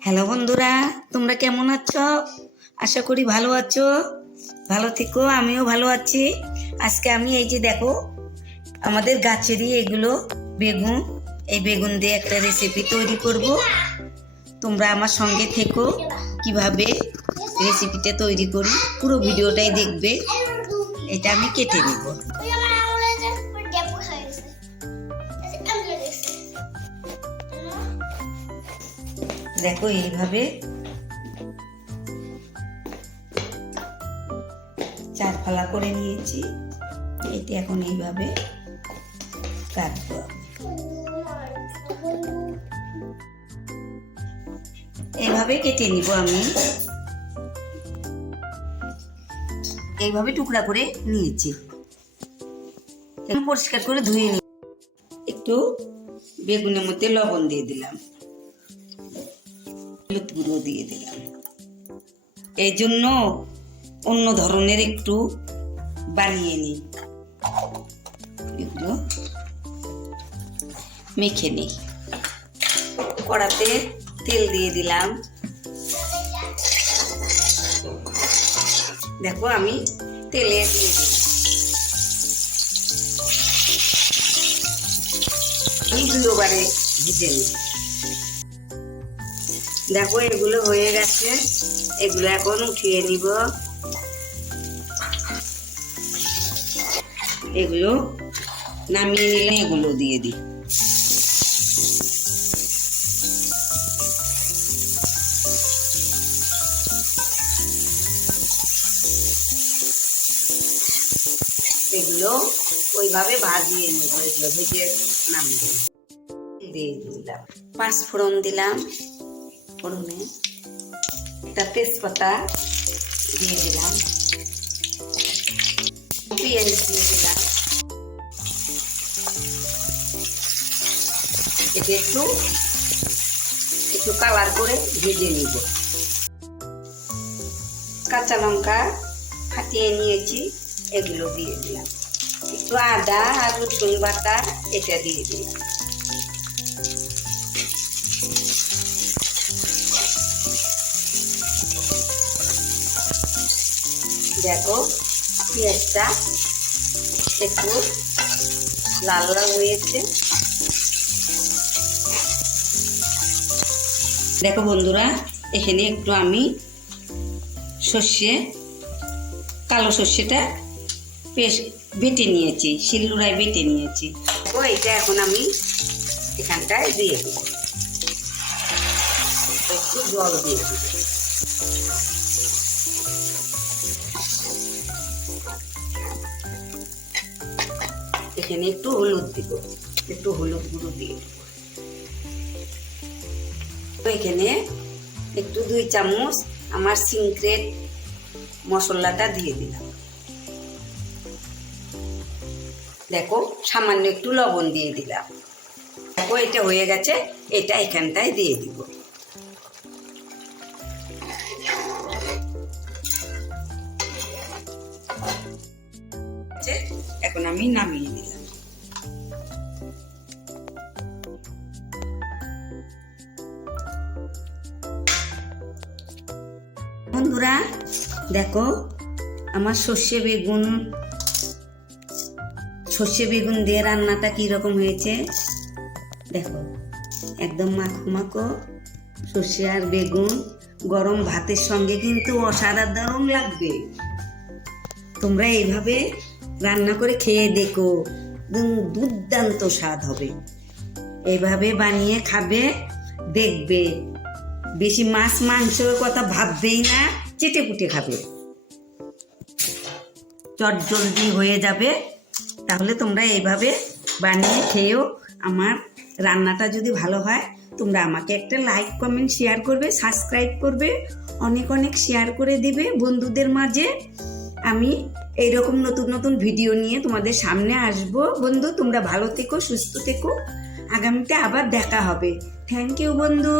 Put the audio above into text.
Hello বন্ধুরা, তোমরা কেমন আছো? আশা করি ভালো আছো। ভালো থেকো, আমিও ভালো আছি। আজকে আমি এই যে দেখো, আমাদের গাছেরই এগুলো বেগুন। এই বেগুন দিয়ে একটা রেসিপি তৈরি করব। তোমরা আমার সঙ্গে থেকো, কীভাবে রেসিপিটা তৈরি করি। পুরো ভিডিওটাই দেখবে। এটা আমি কেটে নেব। দেখো এইভাবে চার ফালা করে নিয়েছি। এটা এখন এইভাবে কাটবো। এইভাবে কেটে নিব আমি। এইভাবে টুকরা করে নিয়েছি। পরিষ্কার করে ধুয়ে নি একটু বেগুনের মধ্যে লবণ দিয়ে দিলাম। হলুদ গুঁড়ো দিয়ে দিলাম। এই জন্য অন্য ধরনের একটু বানিয়ে নিই। এগুলো মেখে নিই। কড়াতে তেল দিয়ে দিলাম। দেখো আমি তেলে দিয়ে দিলাম। আমি দুবারে ভিজে নিই দেখো, এগুলো হয়ে গেছে। এগুলো এখন উঠিয়ে নিব। এগুলো নামিয়ে নিলে এগুলো দিয়ে দিই। এগুলো ওইভাবে ভাজিয়ে নেব, এগুলো ভেজে নামিয়ে। দিয়ে দিলাম। পাঁচ ফোড়ন দিলাম। ফোড়নে একটা তেজপাতা দিয়ে দিলাম। পেঁয়াজ দিয়ে দিলাম। এটা একটু একটু কালার করে ভেজে নিব। কাঁচা লঙ্কা ফাটিয়ে নিয়েছি, এগুলো দিয়ে দিলাম। একটু আদা আর রসুন বাটা এটা দিয়ে দিলাম। দেখো পেঁয়াজটা একটু লাল লাল হয়েছে। দেখো বন্ধুরা, এখানে একটু আমি সর্ষে, কালো সর্ষেটা পেশ বেটে নিয়েছি শিলুরায় বেটে নিয়েছি। ও, এটা এখন আমি এখানটায় দিয়ে দেবো। একটু জল দিয়ে দেবো। এখানে একটু হলুদ দিব। একটু হলুদ গুঁড়ো দিয়ে। দেবো এখানে একটু দুই চামচ আমার সিক্রেট মশলাটা দিয়ে দিলাম। দেখো, সামান্য একটু লবণ দিয়ে দিলাম। দেখো, এটা হয়ে গেছে, এটা এখানটায় দিয়ে দিব। এখন আমি নামিয়ে দিলাম বন্ধুরা, দেখো, আমার সর্ষে বেগুন সর্ষে বেগুন দিয়ে রান্নাটা কীরকম হয়েছে? দেখো, একদম মাখো মাখো সর্ষে আর বেগুন গরম ভাতের সঙ্গে কিন্তু অসাধারণ লাগবে। তোমরা এইভাবে রান্না করে খেয়ে দেখো দুর্দান্ত স্বাদ হবে। এইভাবে বানিয়ে খাবে, দেখবে। বেশি মাছ মাংসের কথা ভাববেই না চেটে পুটে খাবে। চট জলদি হয়ে যাবে, তাহলে তোমরা এইভাবে বানিয়ে খেয়েও আমার রান্নাটা যদি ভালো হয়, তোমরা আমাকে একটা লাইক কমেন্ট শেয়ার করবে সাবস্ক্রাইব করবে, অনেক অনেক শেয়ার করে দিবে বন্ধুদের মাঝে। আমি এইরকম নতুন নতুন ভিডিও নিয়ে তোমাদের সামনে আসব। বন্ধু, তোমরা ভালো থেকো, সুস্থ থেকো। আগামীতে আবার দেখা হবে। থ্যাংক ইউ বন্ধু।